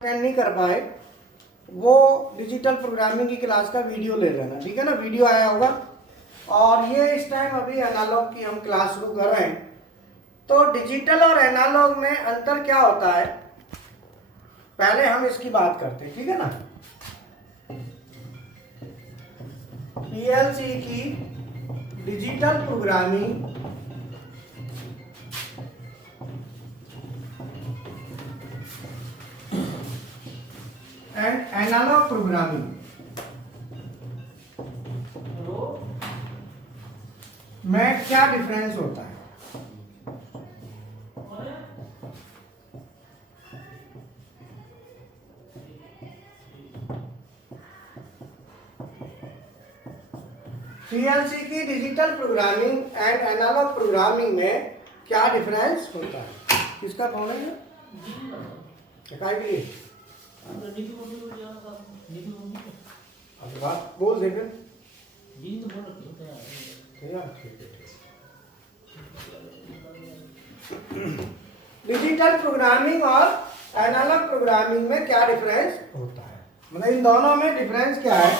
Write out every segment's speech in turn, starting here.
Attend नहीं कर पाए वो डिजिटल प्रोग्रामिंग की क्लास का वीडियो ले लेना, ठीक है ना। वीडियो आया होगा। और ये इस टाइम अभी एनालॉग की हम क्लास शुरू कर रहे हैं। तो डिजिटल और एनालॉग में अंतर क्या होता है, पहले हम इसकी बात करते हैं, ठीक है ना। पीएलसी की digital programming and analogue programming में क्या डिफरेंस होता है। पीएलसी की digital programming and analogue programming में क्या डिफरेंस होता है। किसका कौन है क्या के लिए बात बोल दे फिर। डिजिटल प्रोग्रामिंग और एनालॉग प्रोग्रामिंग में क्या डिफरेंस होता है, मतलब इन दोनों में डिफरेंस क्या है।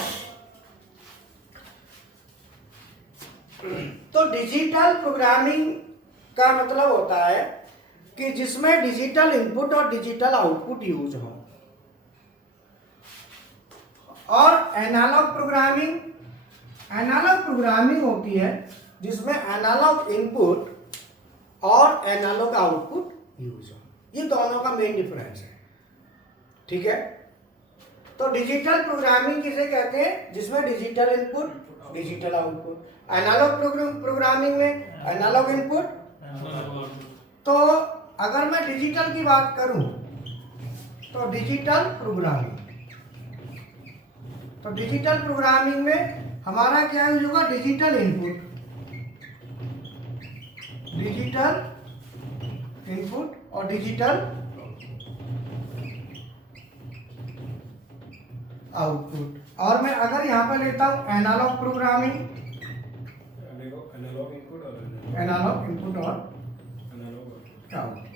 तो डिजिटल प्रोग्रामिंग का मतलब होता है कि जिसमें डिजिटल इनपुट और डिजिटल आउटपुट यूज हो। और एनालॉग प्रोग्रामिंग होती है जिसमें एनालॉग इनपुट और एनालॉग आउटपुट यूज हो। ये दोनों का मेन डिफरेंस है, ठीक है। तो डिजिटल प्रोग्रामिंग किसे कहते हैं, जिसमें digital input digital output. Analogue programming में एनालॉग इनपुट। तो अगर मैं डिजिटल की बात करूं तो डिजिटल प्रोग्रामिंग में हमारा क्या यूज होगा, डिजिटल इनपुट और डिजिटल आउटपुट। और मैं अगर यहां पर लेता हूं एनालॉग प्रोग्रामिंग, एनालॉग इनपुट और आउटपुट।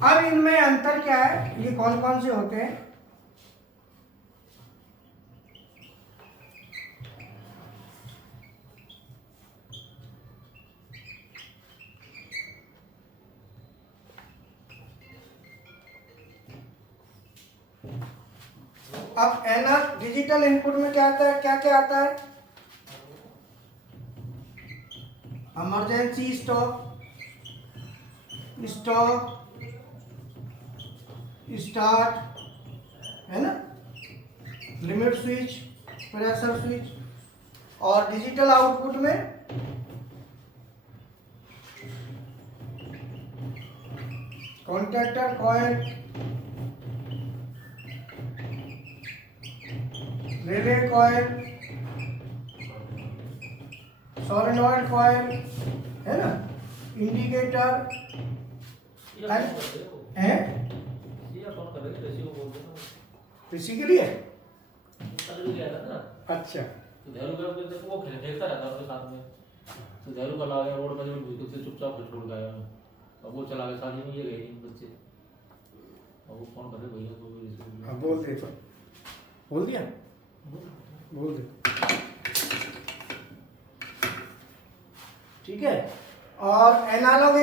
अब इनमें अंतर क्या है, ये कौन कौन से होते हैं। अब डिजिटल इनपुट में क्या आता है, क्या क्या आता है। इमरजेंसी स्टॉप, स्टार्ट, है ना, लिमिट स्विच, प्रेशर स्विच। और डिजिटल आउटपुट में contactor coil, relay coil, solenoid coil, है ना, इंडिकेटर है। इसी के लिए अच्छा तो धैर्य का वो फेंकता रहता है उसके साथ में। तो धैर्य का ला गया रोड पर जब से चुपचाप छोड़ गया। अब वो चला गया, शादी में ये गए बच्चे। अब वो फोन कर रहे भैया को। अब बोल दे, तो बोल दिया, बोल दे, ठीक है। और एनालॉग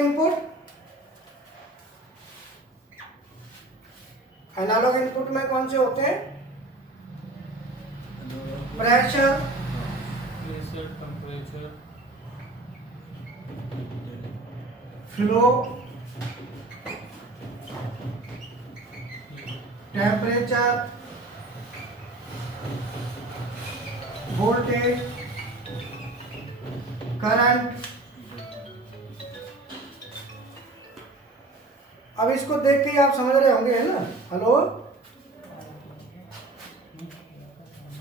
इनपुट में कौन से होते हैं, pressure, temperature, flow, temperature, voltage, current. अब इसको देख के आप समझ रहे होंगे, है ना। हेलो,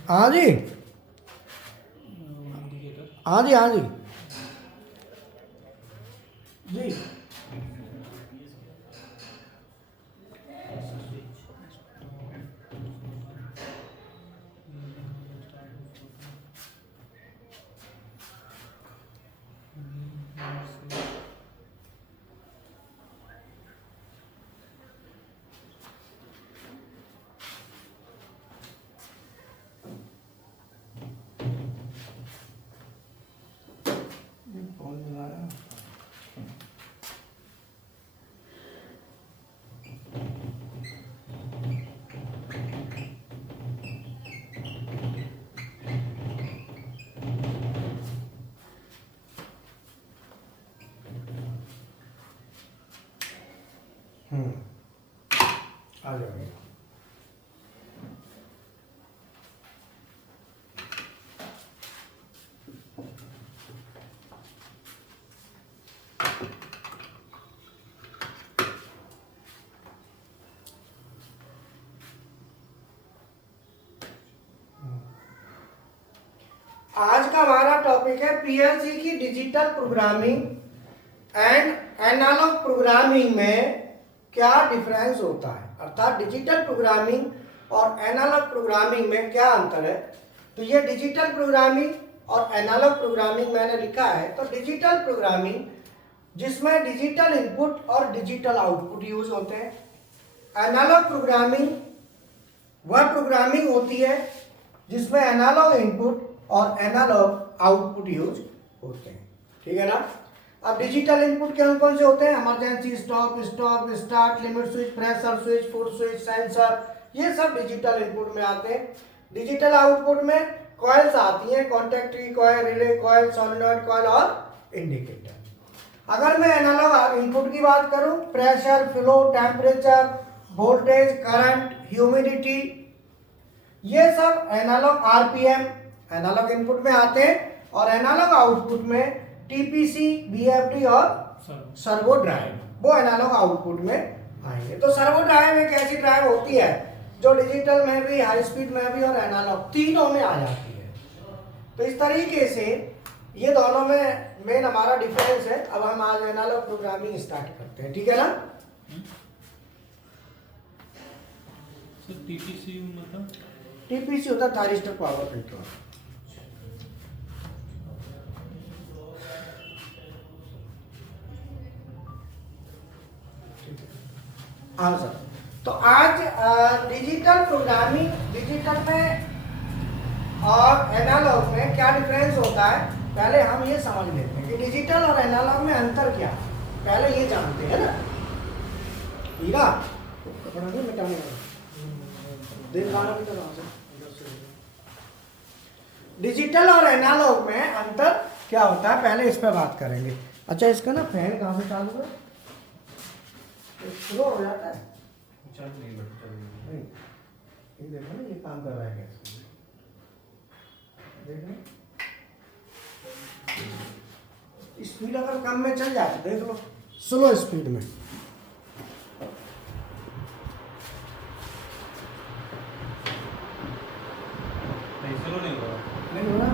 हाँ जी, हाँ जी, हाँ जी जी। आ जाएगा। आज का हमारा टॉपिक है पीएलसी की digital programming and analogue programming में क्या डिफरेंस होता है, अर्थात डिजिटल प्रोग्रामिंग और एनालॉग प्रोग्रामिंग में क्या अंतर है। तो ये डिजिटल प्रोग्रामिंग और एनालॉग प्रोग्रामिंग मैंने लिखा है। तो डिजिटल प्रोग्रामिंग जिसमें डिजिटल इनपुट और डिजिटल आउटपुट यूज होते हैं। एनालॉग प्रोग्रामिंग वह प्रोग्रामिंग होती है जिसमें एनालॉग इनपुट और एनालॉग आउटपुट यूज होते हैं, ठीक है ना। अब डिजिटल इनपुट कौन कौन से होते हैं? Emergency stop, start, limit switch, pressure switch, foot switch, sensor, ये सब डिजिटल इनपुट में आते हैं। डिजिटल आउटपुट में कॉइल्स आती हैं, contactor coil, relay coil, solenoid coil और इंडिकेटर। अगर मैं एनालॉग इनपुट की बात करूं, pressure, flow, temperature, voltage, current, humidity, ये सब एनालॉग आरपीएम एनालॉग इनपुट में आते हैं। और एनालॉग आउटपुट में टीपीसी, बीएफडी और सर्वो ड्राइव, वो एनालॉग आउटपुट में आएंगे। तो सर्वो ड्राइव एक ऐसी ड्राइव होती है जो डिजिटल में भी, हाई स्पीड में भी और एनालॉग तीनों में आ जाती है। तो इस तरीके से ये दोनों में मेन हमारा डिफरेंस है। अब हम आज एनालॉग प्रोग्रामिंग स्टार्ट करते हैं, ठीक है ना। टीपीसी मतलब टीपीसी होता है थायरिस्टर पावर कंट्रोल। हाँ सर। तो आज डिजिटल प्रोग्रामिंग, डिजिटल में और एनालॉग में क्या डिफरेंस होता है, पहले हम ये समझ लेते हैं कि डिजिटल और एनालॉग में अंतर क्या है। पहले ये जानते हैं ना। हीरा कपड़ा नहीं मिटाने वाला, देख रहा हूं इधर से। डिजिटल और एनालॉग में अंतर क्या होता है, पहले इस पर बात करेंगे। अच्छा, इसका ना फैन कहाँ से चालू है? स्लो हो जाता है। नहीं, ये देखो ना, ये काम कर रहा है कैसे, देख लो। स्पीड अगर कम में चल जाए देख लो, स्लो स्पीड में। नहीं हो रहा।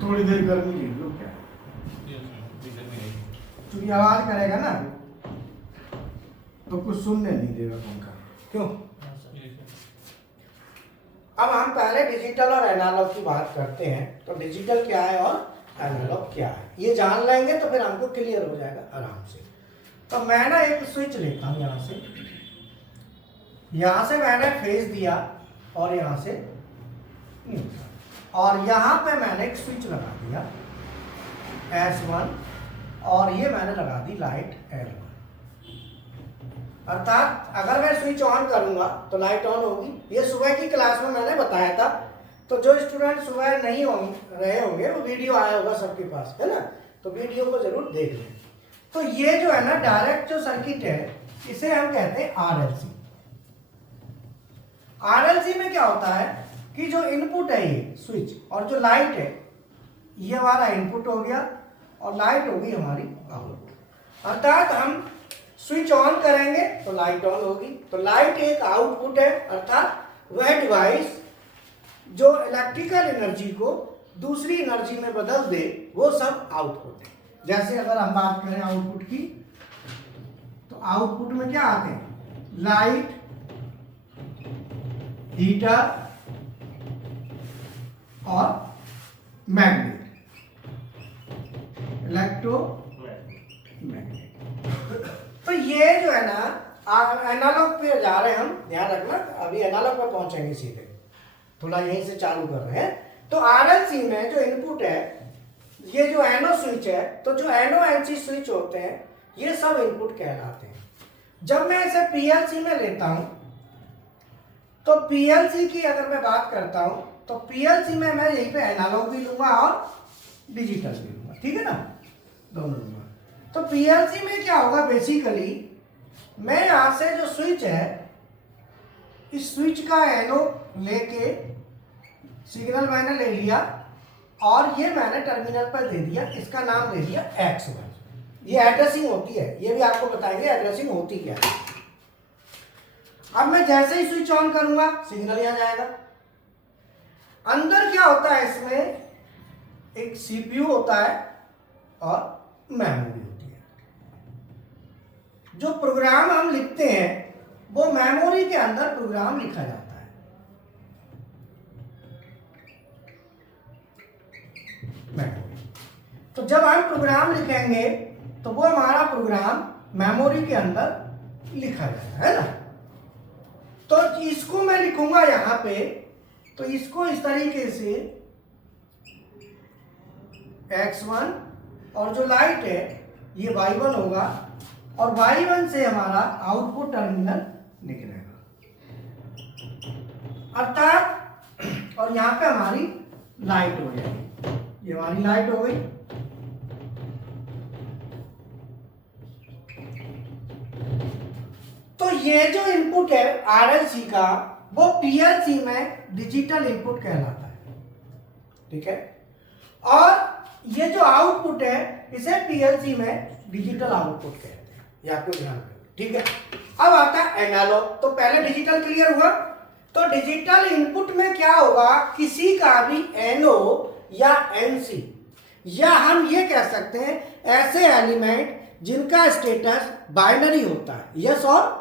थोड़ी देर गर्मी ले लो, क्या क्योंकि आवाज करेगा ना तो कुछ सुनने नहीं देगा पंखा, क्यों। अब हम पहले डिजिटल और एनालॉग की बात करते हैं। तो डिजिटल क्या है और एनालॉग क्या है, ये जान लेंगे तो फिर हमको क्लियर हो जाएगा आराम से। तो मैं ना एक स्विच लेता हूँ, यहाँ से मैंने फेज दिया और यहाँ से न्यूट्रल, और यहाँ पे मैंने एक स्विच लगा दिया S1 और ये मैंने लगा दी लाइट L1। अर्थात अगर मैं स्विच ऑन करूंगा तो लाइट ऑन होगी। ये सुबह की क्लास में मैंने बताया था। तो जो स्टूडेंट सुबह नहीं रहे होंगे वो वीडियो आया होगा सबके पास, है ना, तो वीडियो को जरूर देख लें। तो ये जो है ना डायरेक्ट जो सर्किट है इसे हम कहते हैं RLC। RLC में क्या होता है कि जो इनपुट है ये स्विच और जो लाइट है ये हमारा इनपुट हो गया और लाइट होगी हमारी आउटपुट। अर्थात हम स्विच ऑन करेंगे तो लाइट ऑन होगी। तो लाइट एक आउटपुट है, अर्थात वह डिवाइस जो इलेक्ट्रिकल एनर्जी को दूसरी एनर्जी में बदल दे, वो सब आउटपुट है। जैसे अगर हम बात करें आउटपुट की, तो आउटपुट में क्या आते हैं, लाइट, हीटर और मैग्नेट, इलेक्ट्रोमैग्नेट। तो ये जो है ना एनालॉग पे जा रहे हैं हम, ध्यान रखना, अभी एनालॉग पे पहुंचेंगे सीधे, थोड़ा यहीं से चालू कर रहे हैं। तो RLC में जो इनपुट है, ये जो एनो स्विच है, तो जो एनो एनसी स्विच होते हैं ये सब इनपुट कहलाते हैं। जब मैं इसे पीएलसी में लेता हूं तो पीएलसी की अगर मैं बात करता हूं तो पीएलसी में मैं यहीं पे एनालॉग भी लूंगा और डिजिटल भी लूंगा, ठीक है ना, दोनों लूंगा। तो पीएलसी में क्या होगा, बेसिकली मैं यहां से जो स्विच है, इस स्विच का एनोड लेके सिग्नल मैंने ले लिया और ये मैंने टर्मिनल पर दे दिया, इसका नाम दे दिया X1। ये एड्रेसिंग होती है, ये भी आपको बताएंगे एड्रेसिंग होती क्या है। अब मैं जैसे ही स्विच ऑन करूंगा सिग्नल यहां जाएगा। अंदर क्या होता है, इसमें एक सीपीयू होता है और मेमोरी होती है। जो प्रोग्राम हम लिखते हैं वो मेमोरी के अंदर प्रोग्राम लिखा जाता है। मेमोरी, तो जब हम प्रोग्राम लिखेंगे तो वो हमारा प्रोग्राम मेमोरी के अंदर लिखा जाएगा, है ना। तो इसको मैं लिखूंगा यहां पे, तो इसको इस तरीके से X1 और जो लाइट है ये Y1 होगा और Y1 से हमारा आउटपुट टर्मिनल निकलेगा, अर्थात और यहां पे हमारी लाइट हो जाएगी, ये हमारी लाइट हो गई। तो ये जो इनपुट है आरएलसी का वो पीएलसी में डिजिटल इनपुट कहलाता है, ठीक है। और ये जो आउटपुट है इसे पीएलसी में डिजिटल आउटपुट कहते हैं, ये आपको ध्यान रखना, ठीक है। अब आता है एनालॉग। तो पहले डिजिटल क्लियर हुआ। तो डिजिटल इनपुट में क्या होगा, किसी का भी एनओ या एनसी, या हम ये कह सकते हैं ऐसे एलिमेंट जिनका स्टेटस बाइनरी होता है, यस और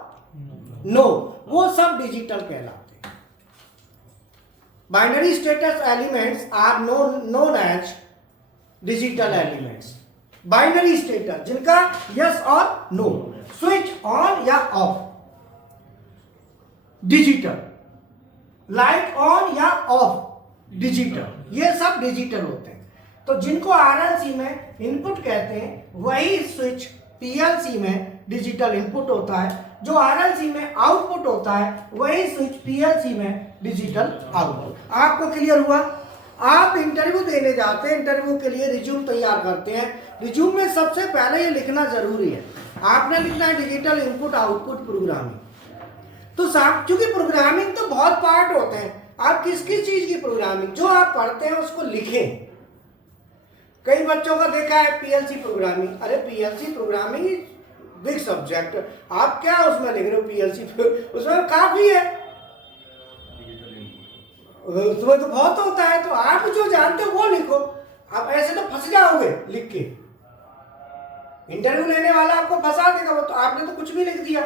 नो, वो सब डिजिटल कहलाते हैं। Binary status elements are known as digital elements. Binary status जिनका यस और नो, स्विच ऑन या ऑफ, डिजिटल, लाइट ऑन या ऑफ, डिजिटल, ये सब डिजिटल होते हैं। तो जिनको आरएलसी में इनपुट कहते हैं वही स्विच पीएलसी में डिजिटल इनपुट होता है, जो आरएलसी में आउटपुट होता है वही स्विच पीएलसी में डिजिटल आउटपुट। आपको क्लियर हुआ। आप इंटरव्यू देने जाते हैं, इंटरव्यू के लिए रिज्यूम तैयार करते हैं। रिज्यूम में सबसे पहले ये लिखना जरूरी है, आपने लिखना है डिजिटल इनपुट आउटपुट प्रोग्रामिंग। तो साहब क्योंकि प्रोग्रामिंग तो बहुत पार्ट होते हैं, आप किस किस चीज की प्रोग्रामिंग जो आप पढ़ते हैं उसको लिखें। कई बच्चों का देखा है पीएलसी प्रोग्रामिंग, अरे पीएलसी प्रोग्रामिंग बिग सब्जेक्ट, आप क्या उसमें लिख रहे हो पीएलसी, उसमें काफी है, उसमें तो बहुत होता है। तो आप जो जानते हो वो लिखो, आप ऐसे तो फंस जाओगे लिख के, इंटरव्यू लेने वाला आपको फंसा देगा, वो तो आपने तो कुछ भी लिख दिया।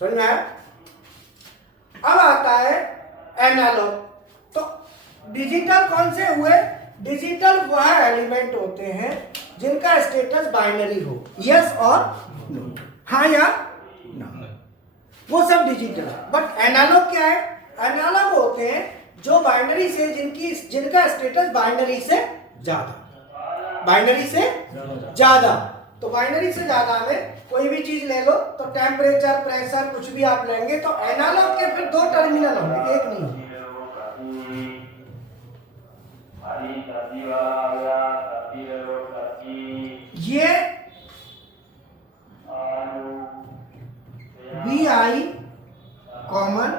समझ में आया। अब आता है एनालॉग। तो डिजिटल कौन से हुए, डिजिटल वह एलिमेंट होते हैं जिनका स्टेटस बाइनरी हो, यस और नो, हाँ या ना, वो सब डिजिटल है। बट एनालॉग क्या है, एनालॉग होते हैं जो बाइनरी से जिनका स्टेटस बाइनरी से ज्यादा, बाइनरी से ज्यादा। तो बाइनरी से ज्यादा में कोई भी चीज ले लो, तो टेम्परेचर, प्रेशर, कुछ भी आप लेंगे तो एनालॉग के फिर दो टर्मिनल होंगे, एक नहीं होंगे। ये वी आई कॉमन,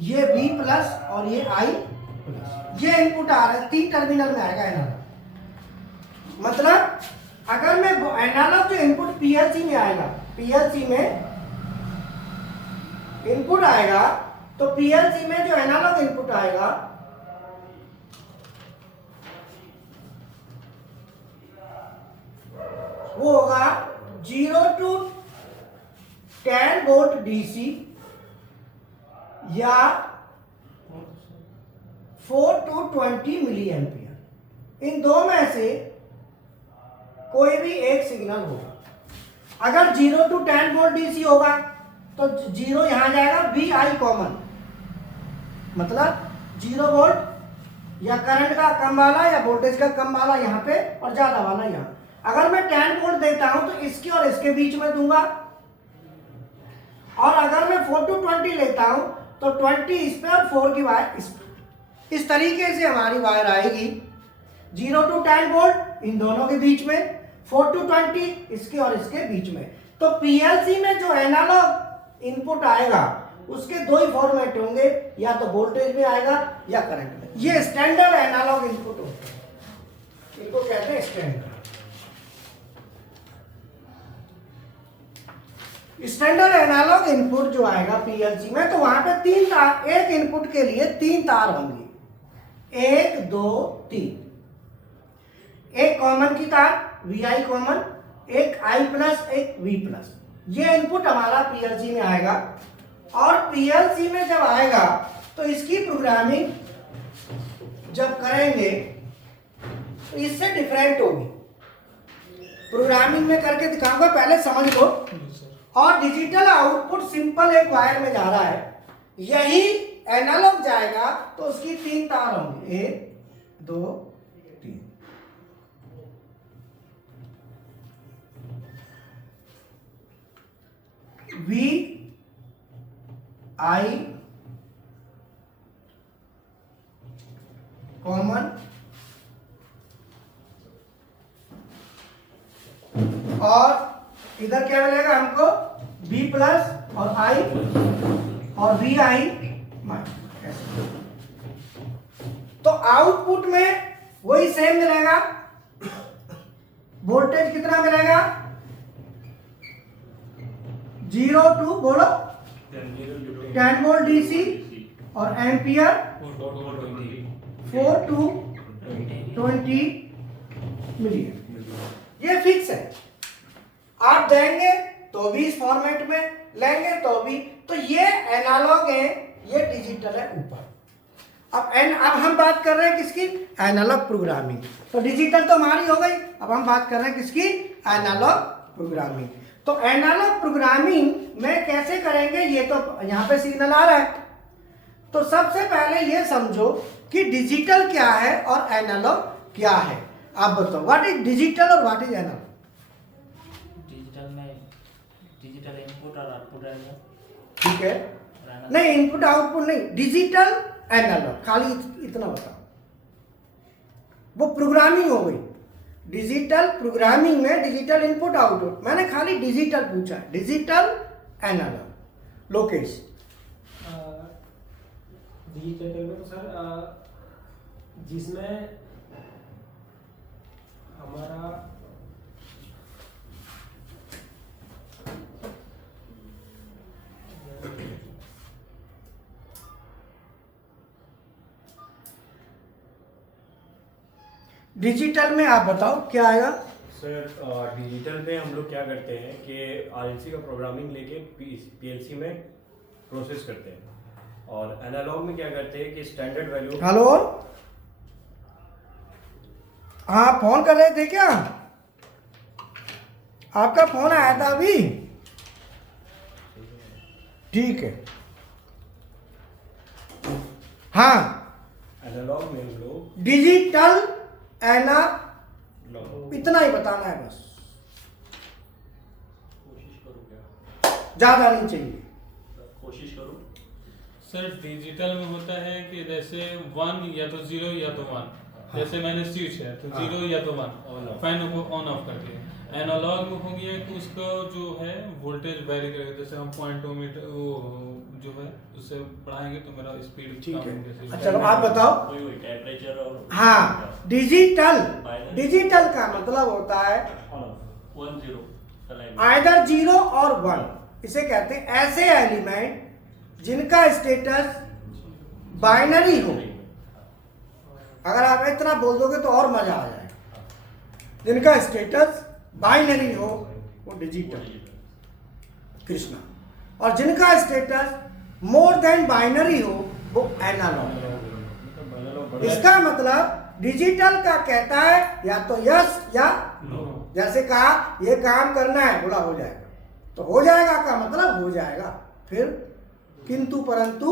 ये वी प्लस और ये आई प्लस, ये इनपुट आ रहा है, 3 टर्मिनल में आएगा एनालॉग। मतलब अगर मैं एनालॉग जो इनपुट पीएलसी में आएगा, पीएलसी में इनपुट आएगा तो पीएलसी में जो एनालॉग इनपुट आएगा वो होगा 0 to 10 वोल्ट डीसी या 4 to 20 मिली एम्पियर। इन दो में से कोई भी एक सिग्नल होगा। अगर 0 to 10 वोल्ट डीसी होगा तो 0 यहां जाएगा, वी आई कॉमन, मतलब 0 वोल्ट या करंट का कम वाला या वोल्टेज का कम वाला यहां पे और ज्यादा वाला यहां। अगर मैं 10 वोल्ट देता हूं तो इसके और इसके बीच में दूंगा, और अगर मैं 4 to 20 लेता हूं तो 20 इस पे और 4 की वायर इस पे। इस तरीके से हमारी वायर आएगी 0 to 10 वोल्ट इन दोनों के बीच में, 4 to 20 इसके और इसके बीच में। तो पीएलसी में जो एनालॉग इनपुट आएगा उसके दो ही फॉर्मेट होंगे, या तो वोल्टेज में आएगा या करंट में। ये स्टैंडर्ड एनालॉग इनपुट होते हैं, इनको कहते हैं स्टैंडर्ड। स्टैंडर्ड एनालॉग इनपुट जो आएगा पीएलसी में, तो वहां पे 3 तार, एक इनपुट के लिए 3 तार होंगे, 1 2 3। एक कॉमन की तार VI कॉमन, एक I प्लस, एक V प्लस। ये इनपुट हमारा पीएलसी में आएगा, और पीएलसी में जब आएगा तो इसकी प्रोग्रामिंग जब करेंगे तो इससे डिफरेंट होगी। प्रोग्रामिंग में करके दिखाऊंगा, पहले समझ लो। और डिजिटल आउटपुट सिंपल एक वायर में जा रहा है, यही एनालॉग जाएगा तो उसकी 3 तार होंगे, 1 2 3। VI कॉमन, और इधर क्या मिलेगा हमको V प्लस और I और VI माइनस। तो आउटपुट में वही सेम मिलेगा। वोल्टेज कितना मिलेगा? 0 to बोलो 10 वोल्ट डीसी, और एम्पियर 4 to 20 मिलियन। ये फिक्स है, आप देंगे तो भी इस फॉर्मेट में, लेंगे तो भी। तो ये एनालॉग है, ये डिजिटल है ऊपर। अब हम बात कर रहे हैं किसकी? Analogue programming. तो डिजिटल तो हमारी हो गई, अब हम बात कर रहे हैं किसकी? Analogue programming. तो एनालॉग प्रोग्रामिंग में कैसे करेंगे, ये तो यहाँ पे सिग्नल आ रहा है। तो सबसे पहले ये समझो कि डिजिटल क्या है और एनालॉग क्या है। आप बताओ, व्हाट इज डिजिटल और व्हाट इज एनालॉग? डिजिटल में डिजिटल इनपुट और आउटपुट आएगा। ठीक है, नहीं इनपुट आउटपुट नहीं, डिजिटल एनालॉग, खाली इतना बताओ। वो प्रोग्रामिंग हो गई। डिजिटल प्रोग्रामिंग में डिजिटल इनपुट आउटपुट, मैंने खाली डिजिटल पूछा है, डिजिटल एनालॉग। लोकेश डिजिटल में तो सर जिसमें हमारा डिजिटल में आप बताओ क्या आएगा? सर डिजिटल में हम लोग क्या करते हैं कि RLC का प्रोग्रामिंग लेके PLC में प्रोसेस करते हैं, और एनालॉग में क्या करते हैं कि स्टैंडर्ड वैल्यू। हेलो, हाँ फोन कर रहे थे क्या? आपका फोन आया था अभी? ठीक है, हाँ। एनालॉग में हम लोग डिजिटल इतना ही बताना है बस, कोशिश करो क्या, ज्यादा नहीं चाहिए। कोशिश करो। सर डिजिटल में होता है कि जैसे 1 या तो 0 या तो 1, जैसे मैंने स्विच है तो 0 या तो 1 फैन को ऑन ऑफ कर दिया। एनालॉग में हो गया कि उसका जो है वोल्टेज वेरी करेगा, जैसे हम 0.2 मीटर वो जो है उससे बढ़ाएंगे तो मेरा स्पीड ठीक कम है, जैसे अच्छा चलो आप बताओ। वही टेम्परेचर और हाँ, डिजिटल, डिजिटल का मतलब होता है 1 0 आइदर 0 और 1। इसे कहते हैं ऐसे एलिमेंट जिनका स्टेटस बाइनरी हो। अगर आप इतना बोल दोगे तो और मजा आ जाएगा। जिनका स्टेटस बाइनरी हो वो डिजिटल, कृष्णा, और जिनका स्टेटस मोर देन बाइनरी हो वो एनालॉग। इसका मतलब डिजिटल का कहता है या तो यस या नो। जैसे कहा ये काम करना है, बोला हो जाएगा, तो हो जाएगा का मतलब हो जाएगा। फिर किंतु परंतु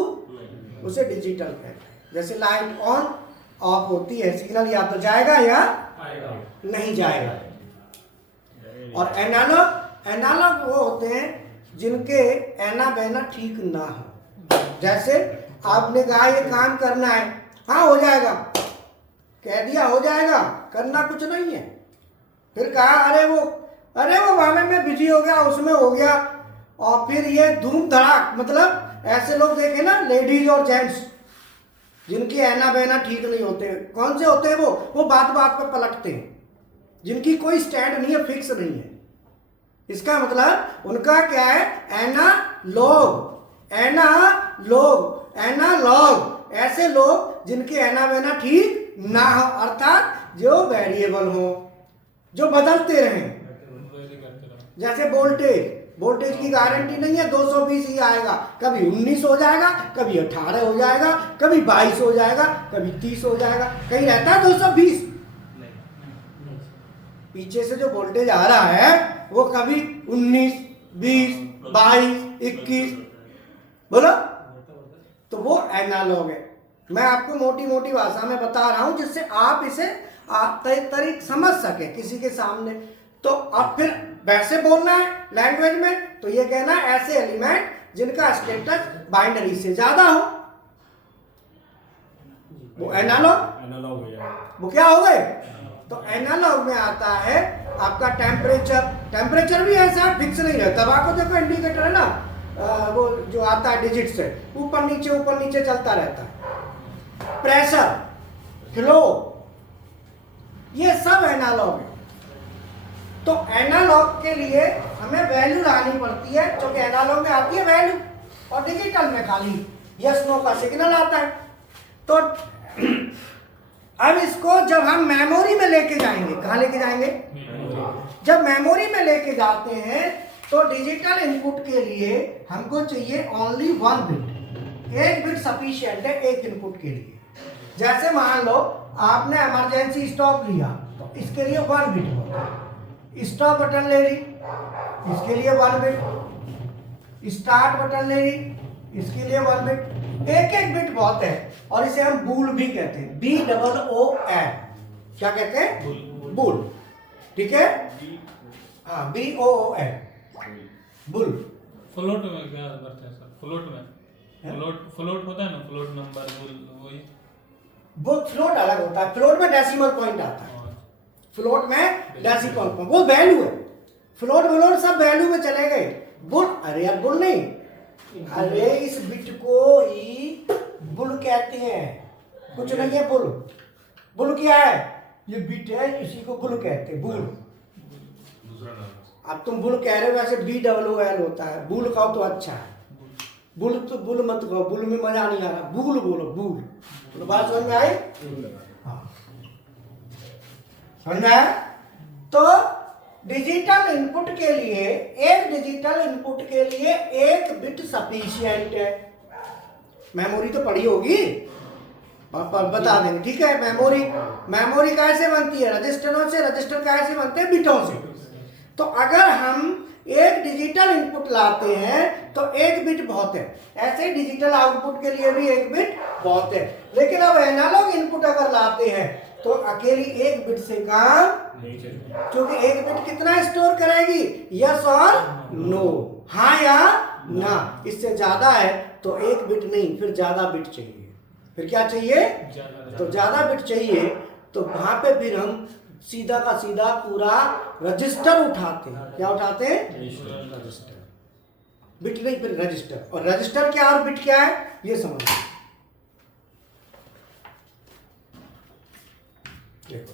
उसे डिजिटल कहते हैं। जैसे लाइट ऑन ऑफ होती है, सिग्नल या तो जाएगा या नहीं जाएगा। और एनालॉग वो होते हैं जिनके एना बैना ठीक ना हो। जैसे आपने कहा ये काम करना है, हाँ हो जाएगा, कह दिया हो जाएगा, करना कुछ नहीं है। फिर कहा अरे वो वाले में बिजी हो गया, उसमें हो गया, और फिर ये धूम धड़ाक, मतलब ऐसे लोग देखे ना, लेडीज और जेंट्स जिनकी एना बैना ठीक नहीं होते। कौन से होते हैं वो बात बात पे पलटते हैं, जिनकी कोई स्टैंड नहीं है, फिक्स नहीं है। इसका मतलब उनका क्या है, एनालॉग, ऐसे लोग जिनके एना बैना ठीक ना हो, अर्थात जो वेरिएबल हो, जो बदलते रहें। जैसे वोल्टेज की गारंटी नहीं है 220 ही आएगा, कभी 19 हो जाएगा, कभी 18 हो जाएगा, कभी 22 हो जाएगा, कभी 30 हो जाएगा, कहीं रहता है 220। पीछे से जो वोल्टेज आ रहा है वो कभी 19, 20, 22, 21, बोलो, तो वो एनालॉग है। मैं आपको मोटी मोटी भाषा में बता रहा हूं जिससे आप इसे तरीक समझ सके किसी के सामने। तो अब फिर वैसे बोलना है लैंग्वेज में, तो ये कहना है ऐसे एलिमेंट जिनका स्टेटस बाइनरी से ज्यादा हो, वो एनालॉग हो जाएगा। वो क्या हो गए। तो एनालॉग में आता है आपका टेम्परेचर भी ऐसा फिक्स नहीं रहता। आपको देखो इंडिकेटर है ना, वो जो आता है डिजिट से ऊपर नीचे चलता रहता है। प्रेशर, फ्लो, ये सब एनालॉग है। तो एनालॉग के लिए हमें वैल्यू लानी पड़ती है, जो कि एनालॉग में आती है वैल्यू, और डिजिटल में खाली यस नो का सिग्नल आता है। तो अब इसको जब हम मेमोरी में लेके जाएंगे, कहाँ लेके जाएंगे, जब मेमोरी में लेके जाते हैं तो डिजिटल इनपुट के लिए हमको चाहिए ओनली 1 बिट। 1 बिट सफिशिएंट है एक इनपुट के लिए। जैसे मान लो आपने इमरजेंसी स्टॉप लिया, तो इसके लिए 1 बिट होता है। स्टॉप बटन ले ली, इसके लिए 1 बिट। स्टार्ट बटन ले ली, इसके लिए 1 बिट। एक बिट बहुत है, और इसे हम बूल भी कहते हैं, BOOL। क्या कहते हैं, बूल, ठीक है, हाँ, BOOL, बुल। फ्लोट में क्या करते हैं सर, फ्लोट होता है ना, फ्लोट नंबर, वही वो फ्लोट अलग होता है, फ्लोट में डेसिमल पॉइंट आता है, फ्लोट में डेसिमल पॉइंट, वो वैल्यू है। फ्लोट सब वैल्यू में चले गए। बुल, अरे यार बुल नहीं, अरे इस बिट को ही बुल कहते हैं, कुछ नहीं है बुल। बुल क्या है, ये बिट है, इसी को बुल कहते हैं, बुल। अब तुम बुल कह रहे हो, वैसे BOOL होता है, बुल कहो तो अच्छा है। बुल तो बुल मत कहो, बुल में मजा नहीं आ रहा, बूल बोलो, बूल। तो बात समझ में आई, हाँ समझ में आया। तो डिजिटल इनपुट के लिए, एक डिजिटल इनपुट के लिए 1 बिट सफिशिएंट है। मेमोरी तो पढ़ी होगी, बता देंगे, ठीक है। मेमोरी कैसे बनती है, रजिस्टरों से। रजिस्टर कैसे बनते हैं, बिटों से। तो अगर हम एक डिजिटल इनपुट लाते हैं तो 1 बिट बहुत है, ऐसे डिजिटल आउटपुट के लिए भी 1 बिट बहुत है। लेकिन अब एनालॉग इनपुट अगर लाते हैं तो अकेली 1 बिट से काम, क्योंकि 1 बिट कितना स्टोर करेगी, यस और नो, हाँ या ना। इससे ज्यादा है तो 1 बिट नहीं, फिर ज्यादा बिट चाहिए। फिर क्या चाहिए, तो ज्यादा बिट चाहिए। तो वहां पे फिर हम सीधा का सीधा पूरा रजिस्टर उठाते हैं। क्या उठाते हैं, रजिस्टर। बिट नहीं, फिर रजिस्टर। और रजिस्टर क्या और बिट क्या है, ये समझो। देखो,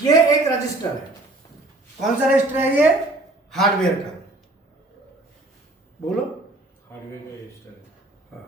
ये एक रजिस्टर है। कौन सा रजिस्टर है ये, हार्डवेयर का, बोलो, हार्डवेयर का रजिस्टर। हाँ,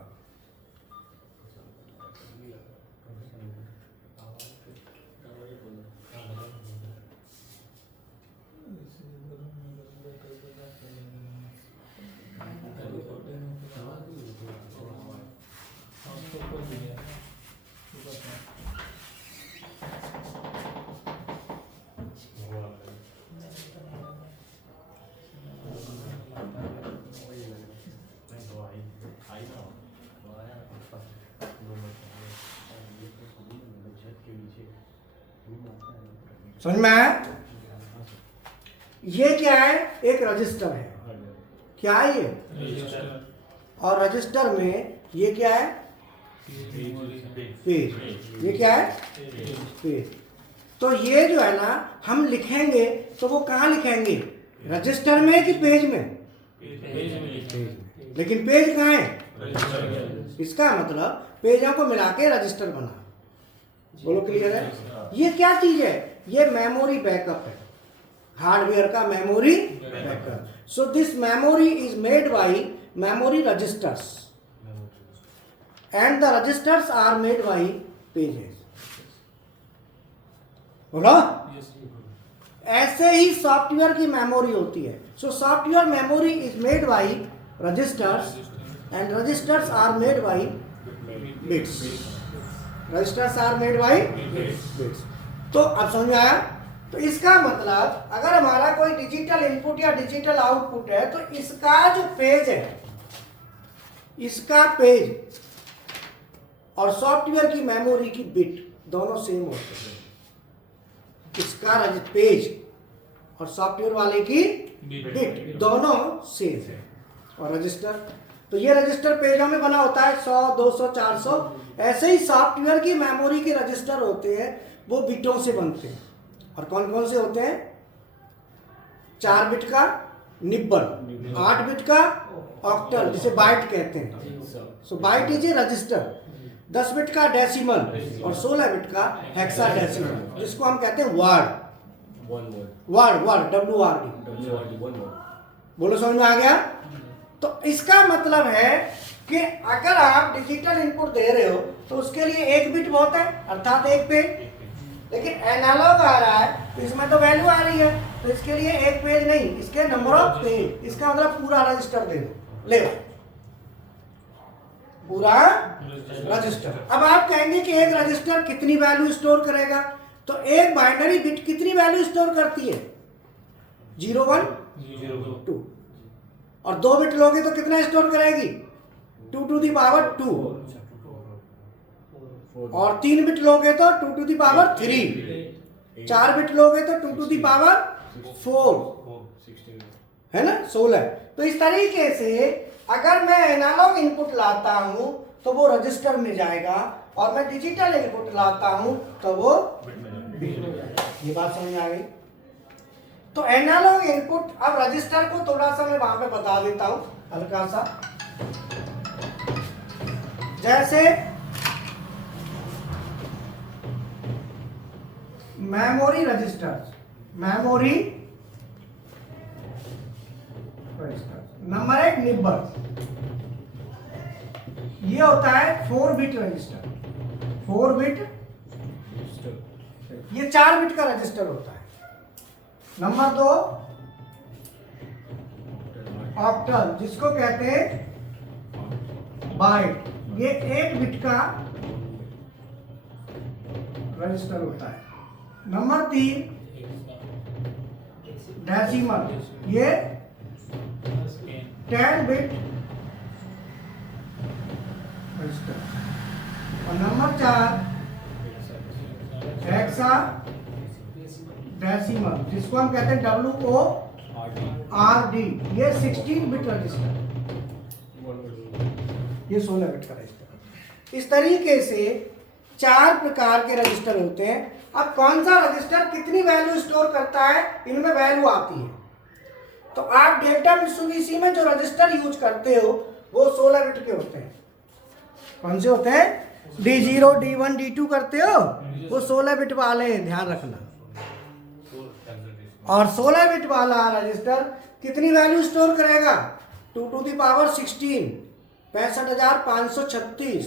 समझ में आया। ये क्या है? एक रजिस्टर है। क्या है ये? रजिस्टर और रजिस्टर में ये क्या है? पेज। ये क्या है? पेज। तो ये जो है ना, हम लिखेंगे तो वो कहाँ लिखेंगे? रजिस्टर में कि पेज में? पेज में लिखते हैं। लेकिन पेज कहाँ है? रजिस्टर इसका मतलब पेजों को मिला के रजिस्टर बना। बोलो क्लियर है? ये क्या चीज है? ये मेमोरी बैकअप है, हार्डवेयर का memory backup. So this memory is made by memory registers and the registers are made by pages. बोलो। ऐसे ही सॉफ्टवेयर की मेमोरी होती है। So software memory is made by registers and registers are made by bits. Registers are made by bits. तो अब समझ में आया? तो इसका मतलब अगर हमारा कोई डिजिटल इनपुट या डिजिटल आउटपुट है तो इसका जो पेज है, इसका पेज और सॉफ्टवेयर की मेमोरी की बिट दोनों सेम होते हैं। इसका पेज और सॉफ्टवेयर वाले की बिट दोनों सेम है। और रजिस्टर, तो ये रजिस्टर पेजों में बना होता है 100, 200, 400। ऐसे ही सॉफ्टवेयर की मेमोरी के रजिस्टर होते हैं, वो बिटों से बनते हैं। और कौन कौन से होते हैं? 4 बिट का निब्बल, 8 बिट का ऑक्टल जिसे बाइट कहते हैं। So byte is a register. 10 bit का डेसिमल और 16 बिट का हेक्साडेसिमल, जिसको हम कहते हैं वर्ड। Word WRD। बोलो समझ में आ गया? तो इसका मतलब है कि अगर आप डिजिटल इनपुट दे रहे हो तो उसके लिए 1 बिट बहुत है, अर्थात 1 पेज। लेकिन एनालॉग आ रहा है तो इसमें तो वैल्यू आ रही है, तो इसके लिए 1 पेज नहीं, इसके नंबर ऑफ पेज। इसका मतलब पूरा रजिस्टर दे दो, ले पूरा रजिस्टर। अब आप कहेंगे कि एक रजिस्टर कितनी वैल्यू स्टोर करेगा? तो एक बाइनरी बिट कितनी वैल्यू स्टोर करती है? 0 1 2। और 2 बिट लोगे तो कितना स्टोर करेगी? 2 to the power 2। और 3 बिट लोगे तो 2 to the power 3। 4 बिट लोगे तो 2 to the power 4, है ना, 16। तो इस तरीके से अगर मैं एनालॉग इनपुट लाता हूं तो वो रजिस्टर में जाएगा, और मैं डिजिटल इनपुट लाता हूं तो वो बिट में जाएगा। ये बात समझ में आ गई? तो एनालॉग इनपुट, अब रजिस्टर को थोड़ा सा मैं वहां पे बता देता हूं हल्का सा। जैसे memory register, memory number 1 nibble, ये होता है 4 बिट रजिस्टर। 4 बिट, ये 4 बिट का रजिस्टर होता है। नंबर 2 ऑक्टल, जिसको कहते हैं बाइट, ये 8 बिट का रजिस्टर होता है। नंबर 3 डेसिमल, ये 10 बिट रजिस्टर। और नंबर 4 हेक्सा डेसिमल, जिसको हम कहते हैं WORD, ये 16 बिट रजिस्टर, ये 16 बिट का रजिस्टर। इस तरीके से 4 प्रकार के रजिस्टर होते हैं। अब कौन सा रजिस्टर कितनी वैल्यू स्टोर करता है, इनमें वैल्यू आती है। तो आप डेटा मित्सुबिशी में जो रजिस्टर यूज करते हो वो 16 बिट के होते हैं। कौन से होते हैं? D0, D1, D2 करते हो, वो 16 बिट वाले हैं, ध्यान रखना। और 16 बिट वाला रजिस्टर कितनी वैल्यू स्टोर करेगा? 2 to the power 16, 65,536,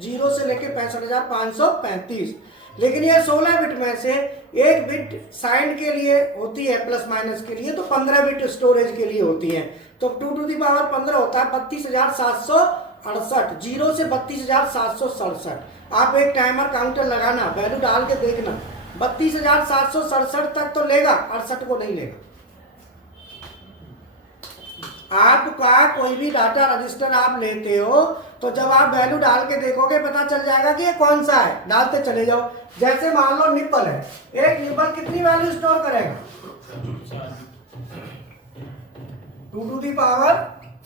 0 से लेके 65,535। लेकिन ये 16 बिट में से 1 बिट साइन के लिए होती है, प्लस माइनस के लिए, तो 15 बिट स्टोरेज के लिए होती है। तो 2 to the power 15 होता है 32,768, 0 से 32,767। आप एक टाइमर काउंटर लगाना, वैल्यू डाल के देखना, 32,767 तक तो लेगा, 68 को नहीं लेगा। आपका कोई भी डाटा रजिस्टर आप लेते हो तो जब आप वैल्यू डाल के देखोगे पता चल जाएगा कि ये कौन सा है, डालते चले जाओ। जैसे मान लो निब्बल है, एक निब्बल कितनी वैल्यू स्टोर करेगा? 2 to the power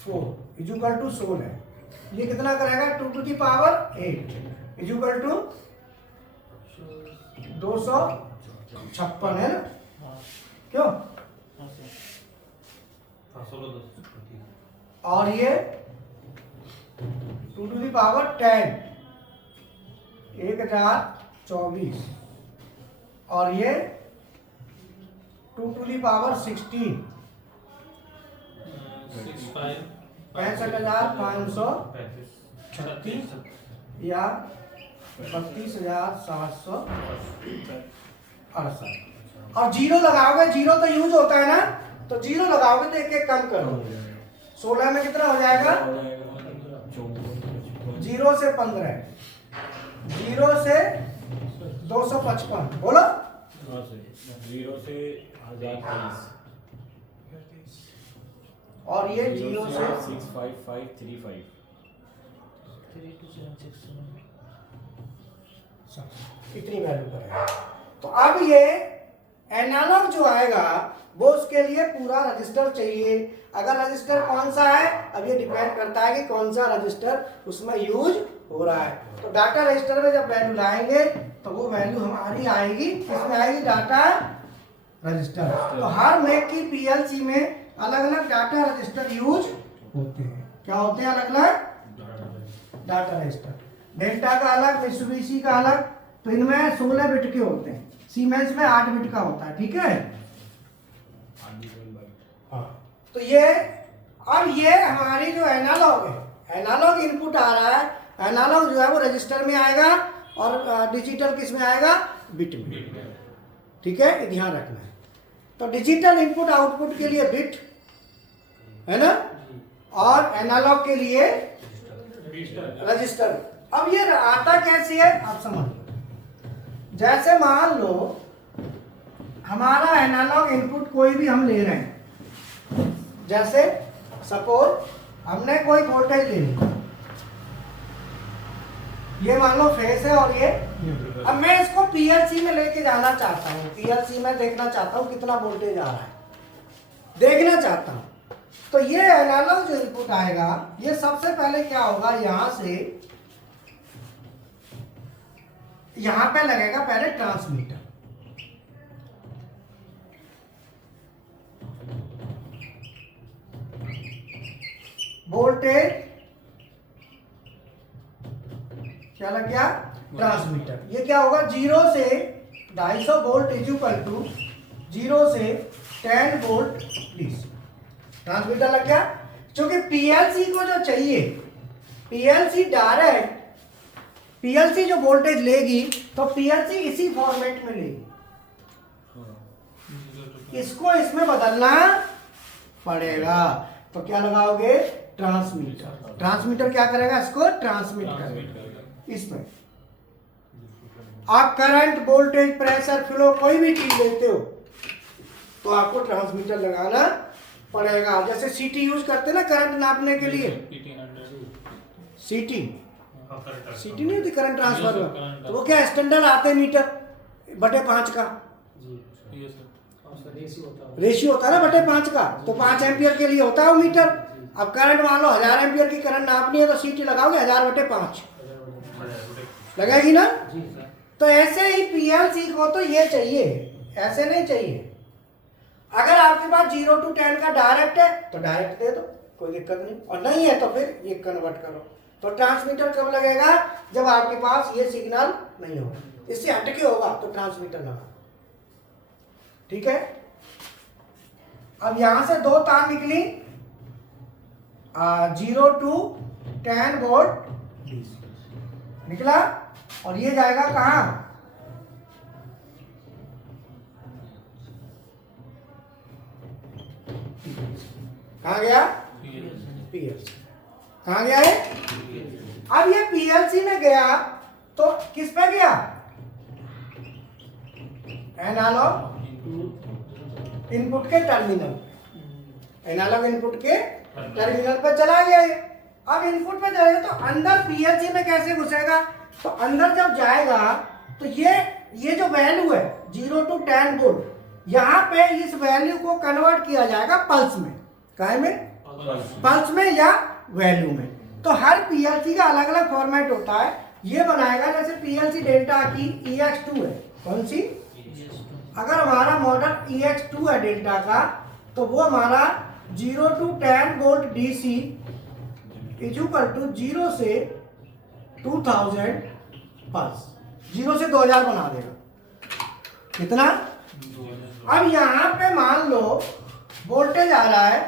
4 is equal to 16 है। ये कितना करेगा 2 to the power 8 is equal to 256 है ना, हाँ क्यों? हाँ सर। हाँ 16 10 ठीक। और ये 2 to the power 10 1024 और ये 2 to the power 16 65,536 या 32,768 और जीरो लगाओगे, जीरो तो यूज होता है ना, तो जीरो लगाओगे तो एक एक कम करो। 16 में कितना हो जाएगा? 0 से 15 0 से 255 बोलो। 0 से 1023 और ये 0 से 65535 327 इतनी वैल्यू करेगा। तो अब ये एनालॉग जो आएगा वो उसके लिए पूरा रजिस्टर चाहिए। अगर रजिस्टर कौन सा है, अब ये डिपेंड करता है कि कौन सा रजिस्टर उसमें यूज हो रहा है। तो डाटा रजिस्टर में जब वैल्यू लाएंगे तो वो वैल्यू हमारी आएगी, किसमें आएगी? Data register. तो हर मैक की पीएलसी में अलग अलग डाटा रजिस्टर यूज होते हैं। क्या होते हैं? अलग अलग डाटा रजिस्टर। डेल्टा का अलग, मित्सुबिशी का अलग। तो इनमें 16 बिट के होते हैं, सीमेंस में 8 बिट का होता है। ठीक है, हाँ। तो ये अब ये हमारी जो एनालॉग है, एनालॉग इनपुट आ रहा है, एनालॉग जो है वो रजिस्टर में आएगा और डिजिटल किस में आएगा? बिट में। ठीक है, ये ध्यान रखना है। तो डिजिटल इनपुट आउटपुट के लिए बिट है ना, और एनालॉग के लिए रजिस्टर। अब ये आता कैसे है आप समझ लो। जैसे मान लो हमारा एनालॉग इनपुट कोई भी हम ले रहे हैं, जैसे सपोज हमने कोई वोल्टेज ले ली, ये मान लो फेस है और ये। अब मैं इसको पीएलसी में लेके जाना चाहता हूँ, पीएलसी में देखना चाहता हूँ कितना वोल्टेज आ रहा है, देखना चाहता हूँ। तो ये एनालॉग जो इनपुट आएगा, ये सबसे पहले क्या होगा, यहां से यहां पे लगेगा पहले ट्रांसमीटर। वोल्टेज क्या लग गया? ट्रांसमीटर। ये क्या होगा? 0 से 250 वोल्ट इज इक्वल टू 0 से 10 वोल्ट प्लीज। ट्रांसमीटर लग गया। क्योंकि पीएलसी को जो चाहिए, पीएलसी डायरेक्ट, पीएलसी जो वोल्टेज लेगी तो पीएलसी इसी फॉर्मेट में लेगी, इसको इसमें बदलना पड़ेगा। तो क्या लगाओगे? ट्रांसमीटर। ट्रांसमीटर क्या करेगा? इसको ट्रांसमिट करेगा इसमें। आप करंट, वोल्टेज, प्रेशर, फ्लो कोई भी चीज लेते हो तो आपको ट्रांसमीटर लगाना पड़ेगा। जैसे सीटी यूज करते हैं ना करंट नापने के लिए, सीटी नहीं होती करंट ट्रांसफर में, तो वो क्या स्टैंडर्ड आते हैं मीटर /5 का रेशियो होता है ना /5 का, तो 5 एम्पियर के लिए होता है वो मीटर। अब करंट मान लो 1000 एम्पियर की करंट नापनी है तो सीटी लगाओगे 1000/5 लगेगी ना। तो ऐसे ही पीएलसी को तो ये चाहिए, ऐसे नहीं चाहिए। अगर आपके पास 0 to 10 का डायरेक्ट है तो डायरेक्ट दे दो, कोई दिक्कत नहीं, और नहीं है तो फिर ये कन्वर्ट करो। तो ट्रांसमीटर कब लगेगा? जब आपके पास ये सिग्नल नहीं होगा, इससे हटके होगा तो ट्रांसमीटर लगा। ठीक है, अब यहां से 2 तार निकली, 0 to 10 वोल्ट निकला, और ये जाएगा कहां? कहां गया? पीएलसी। कहां गया है? अब ये पीएलसी में गया तो किस पे गया? एनालॉग इनपुट के टर्मिनल, एनालॉग इनपुट के टर्मिनल पर चला गया ये। अब इनपुट पे जाएगा तो अंदर पीएलसी में कैसे घुसेगा? तो अंदर जब जाएगा तो ये जो वैल्यू है 0 to 10 वोल्ट, यहाँ पे इस वैल्यू को कन्वर्ट किया जाएगा पल्स में, काय में, पल्स में या वैल्यू में। तो हर पीएलसी का अलग अलग फॉर्मेट होता है। ये बनाएगा जैसे पीएलसी डेल्टा की EX2 है, कौन सी, अगर हमारा मॉडल EX2 है डेल्टा का, तो वो हमारा 0 to 10 volt DC is equal to 0 से 2000 पल्स, 0 से 2000 बना देगा। कितना, अब यहां पे मान लो वोल्टेज आ रहा है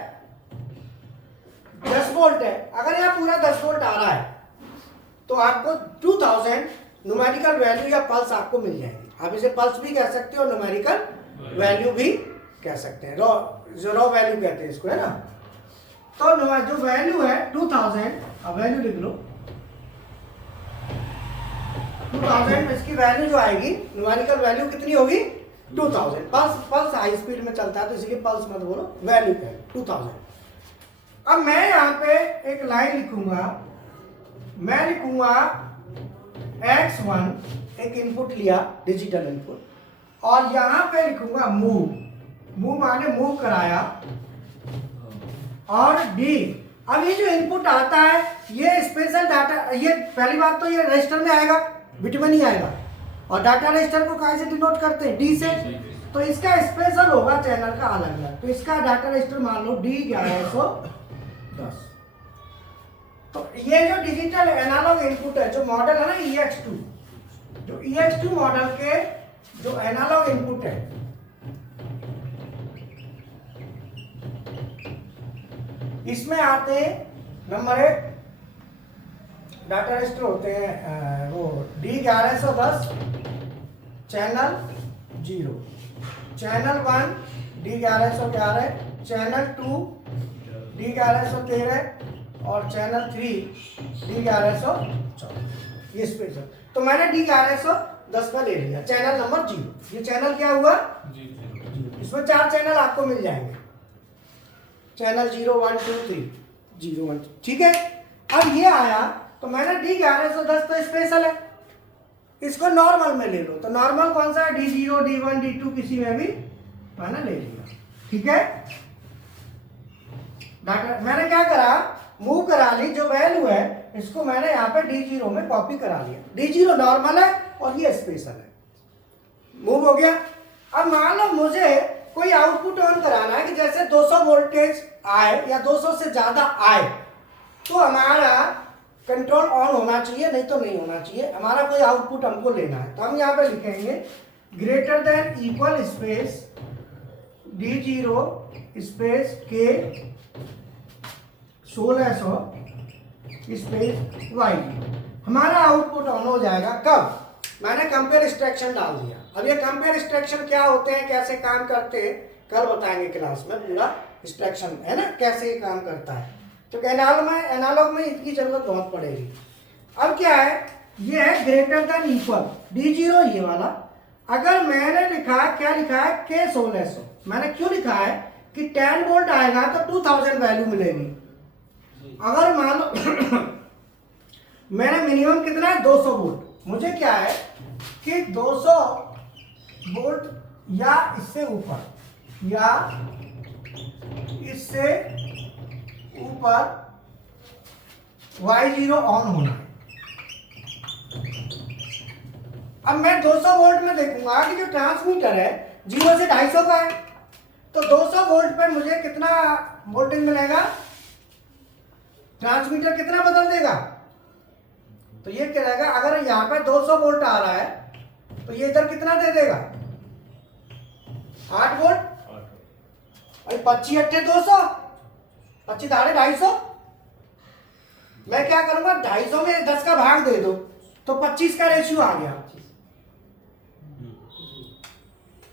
10 वोल्ट है, अगर यहाँ पूरा 10 वोल्ट आ रहा है तो आपको 2000 न्यूमेरिकल वैल्यू या पल्स आपको मिल जाएंगे। आप इसे पल्स भी कह सकते हो, न्यूमेरिकल वैल्यू भी कह सकते हैं, रॉ वैल्यू कहते हैं इसको, है ना। तो जो वैल्यू है 2000, अब वैल्यू लिख लो 2000, इसकी वैल्यू जो आएगी न्यूमेरिकल वैल्यू कितनी होगी 2000। पल्स हाई स्पीड में चलता है तो इसी के पल्स मत बोलो, वैल्यू है 2000। अब मैं यहाँ पे एक लाइन लिखूंगा, मैं लिखूंगा X1 एक इनपुट लिया, डिजिटल इनपुट, और यहाँ पे लिखूंगा मूव माने मूव कराया, और D। अब ये जो इनपुट आता है ये स्पेशल डाटा, ये पहली बात तो ये रजिस्टर में आएगा, बिट में नहीं आएगा, और डाटा रजिस्टर को कहाँ से डिनोट करते हैं, D से। तो इसका स्पेशल होगा चैनल का अलग अलग, तो इसका डाटा रजिस्टर मान लो D1110। तो ये जो डिजिटल एनालॉग इनपुट है, जो मॉडल है ना EX2, जो EX2 मॉडल के जो एनालॉग इनपुट है, इसमें आते हैं नंबर 1 डाटा रजिस्टर होते हैं वो D1110 channel 0, channel 1 D1111, channel 2 D1113 और चैनल 3 D1114। ये स्पेशल, तो मैंने D1110 का ले लिया, चैनल नंबर 0। ये चैनल क्या हुआ, इसमें 4 चैनल आपको मिल जाएंगे, चैनल 0 1 2 3 0 1, ठीक है। अब ये आया तो मैंने D1110 तो स्पेशल है, इसको नॉर्मल में ले लो, तो नॉर्मल कौन सा है, D0 D1 D2 किसी में भी मैंने ले लिया, ठीक है। डाटा मैंने क्या करा, मूव करा ली, जो वैल्यू है इसको मैंने यहाँ पे D0 में कॉपी करा लिया। D0 नॉर्मल है और ये स्पेशल है, मूव हो गया। अब मान लो मुझे कोई आउटपुट ऑन कराना है कि जैसे 200 वोल्टेज आए या 200 से ज्यादा आए, तो हमारा कंट्रोल ऑन होना चाहिए, नहीं तो नहीं होना चाहिए। हमारा कोई आउटपुट हमको लेना है, तो हम यहाँ पे लिखेंगे greater than equal space D0 space K 1600 space Y। हमारा आउटपुट ऑन हो जाएगा कब, मैंने कंपेयर इंस्ट्रक्शन डाल दिया। अब ये कंपेयर इंस्ट्रक्शन क्या होते हैं, कैसे काम करते हैं, कल बताएंगे क्लास में, पूरा इंस्ट्रक्शन है ना कैसे ये काम करता है। तो एनालॉग में इसकी जरूरत बहुत पड़ेगी। अब क्या है, ये है ग्रेटर देन इक्वल D0 ये वाला। अगर मैंने लिखा, क्या लिखा है, K 1600, मैंने क्यों लिखा है कि 10 वोल्ट आएगा तो 2000 वैल्यू मिलेगी। अगर मान लो मैंने मिनिमम कितना है 200 वोल्ट, मुझे क्या है कि 200 वोल्ट या इससे ऊपर, या इससे ऊपर Y0 ऑन होना है। अब मैं 200 वोल्ट में देखूंगा कि जो ट्रांसमीटर है 0 से 250 का है, तो 200 वोल्ट पे मुझे कितना वोल्टेज मिलेगा, ट्रांसमीटर कितना बदल देगा। तो ये क्या रहेगा, अगर यहाँ पे 200 वोल्ट आ रहा है तो ये इधर कितना दे देगा, 8 वोल्ट। अरे 25 8 200, 25 दाड़े 250। मैं क्या करूंगा, 250 में 10 का भाग दे दो तो 25 का रेशियो आ गया।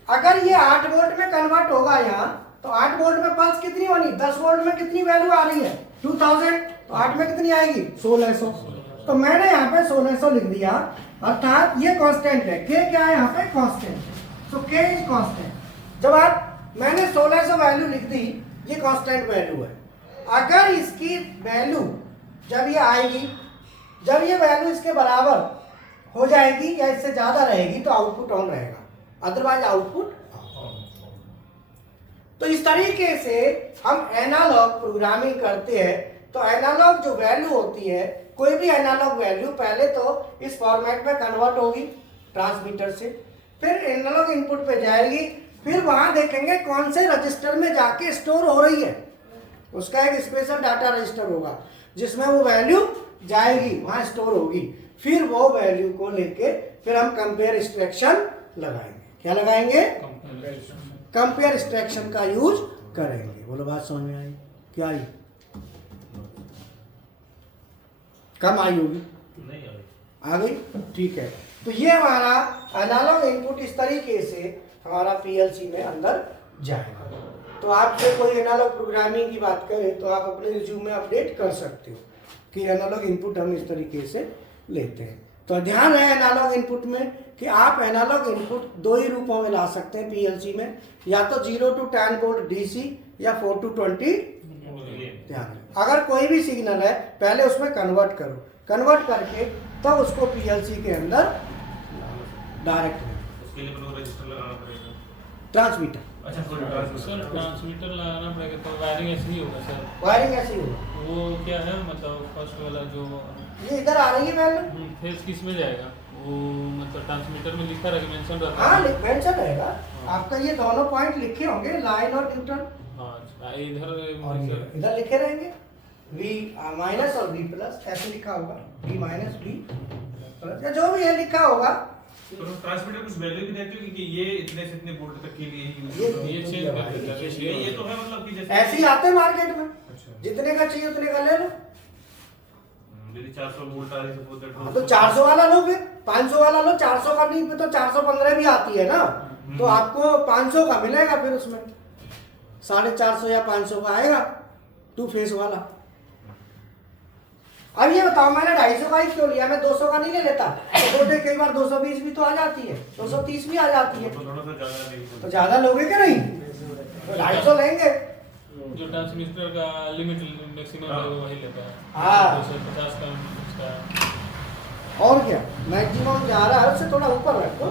अगर ये 8 वोल्ट में कन्वर्ट होगा यहाँ, तो 8 वोल्ट में पल्स कितनी बनी, 10 वोल्ट में कितनी वैल्यू आ रही है 2000, तो 8 में कितनी आएगी 1600। तो मैंने यहाँ पे 1600 लिख दिया, अर्थात ये कांस्टेंट है, K क्या है यहाँ पे कांस्टेंट, तो K इज कांस्टेंट। जब मैंने 1600 वैल्यू लिख दी, ये कांस्टेंट वैल्यू है। अगर इसकी वैल्यू जब ये आएगी, जब ये वैल्यू इसके बराबर हो जाएगी या इससे ज्यादा रहेगी तो आउटपुट ऑन रहेगा, अदरवाइज आउटपुट। तो इस तरीके से हम एनालॉग प्रोग्रामिंग करते हैं। तो एनालॉग जो वैल्यू होती है, कोई भी एनालॉग वैल्यू पहले तो इस फॉर्मेट में कन्वर्ट होगी ट्रांसमीटर से, फिर एनालॉग इनपुट पे जाएगी, फिर वहां देखेंगे कौन से रजिस्टर में जाके स्टोर हो रही है। उसका एक स्पेशल डाटा रजिस्टर होगा जिसमें वो वैल्यू जाएगी, वहां स्टोर होगी। फिर वो वैल्यू को लेके फिर हम कंपेयर एक्सट्रैक्शन लगाएंगे। क्या लगाएंगे? कंपेयर एक्सट्रैक्शन का यूज करेंगे। बोलो बात समझ में आई? क्या आई? कम आई होगी? नहीं आ गई? ठीक है। तो ये हमारा एनालॉग इनपुट इस तरीके से हमारा पीएलसी में अंदर जाएगा। तो आपसे कोई एनालॉग प्रोग्रामिंग की बात करें तो आप अपने रिज्यूम में अपडेट कर सकते हो कि एनालॉग इनपुट हम इस तरीके से लेते हैं। तो ध्यान रहे एनालॉग इनपुट में कि आप एनालॉग इनपुट दो ही रूपों में ला सकते हैं पीएलसी में, या तो 0 to 10 वोल्ट डीसी या 4 to 20। ध्यान रहे, अगर कोई भी सिग्नल है पहले उसमें कन्वर्ट करो, कन्वर्ट करके तब तो उसको पीएलसी के अंदर डायरेक्ट उसके लिए तो रजिस्टर लगाना पड़ेगा। ट्रांसमीटर। अच्छा सर ट्रांसमीटर लगाना पड़ेगा तो वायरिंग ऐसे ही होगा सर? वायरिंग ऐसी होगा। वो क्या है मतलब फर्स्ट वाला जो ये इधर आ रही है वैल्यू, फेज किस में जाएगा वो, मतलब ट्रांसमीटर में लिखा रहेगा, मेंशन रहता हाँ है। मेंशन रहेगा आपका, ये दोनों पॉइंट लिखे होंगे, लाइन और न्यूट्रल, हाँ इधर और इधर लिखे रहेंगे V माइनस और V प्लस, ऐसे लिखा होगा V माइनस V प्लस, या जो भी है लिखा होगा। तो ट्रांसमीटर कुछ वैल्यू भी देते हो कि ये इतने से इतने वोल्ट तक के लिए यूज ये ये चेंज कर देता है। ये तो है मतलब कि जैसे ऐसे ही आते हैं मार्केट में, अच्छा जितने का चाहिए उतने का ले लो। यदि 400 वोल्ट आ रही है सपोज दैट, हाँ, तो 400 वाला लो, फिर 500 वाला लो, 400 का नहीं तो 415 भी आती है ना, तो आपको 500 का मिलेगा, फिर उसमें 450 या 500 का आएगा 2 फेस वाला। अब ये बताओ मैंने 250 का ही क्यों लिया, मैं 200 का नहीं ले लेता? तो बोलते कई बार 220 भी तो आ जाती है, 230 भी आ जाती है, तो थोड़ा सा ज्यादा नहीं तो ज्यादा लोगे क्या? नहीं, 250 लेंगे। जो ट्रांसमीटर का लिमिट मैक्सिमम है वो वही लेता है। हाँ। 250 का उसका। और क्या, मैक्सिमम जा रहा है उससे थोड़ा ऊपर रखो,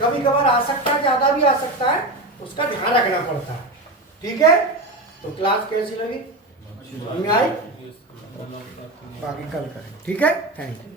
कभी कभार आ सकता है, ज्यादा भी आ सकता है, उसका ध्यान रखना पड़ता है। ठीक है, तो क्लास कैसी लगी? समझ में आई? बाकी कल करेंगे। ठीक है, थैंक यू।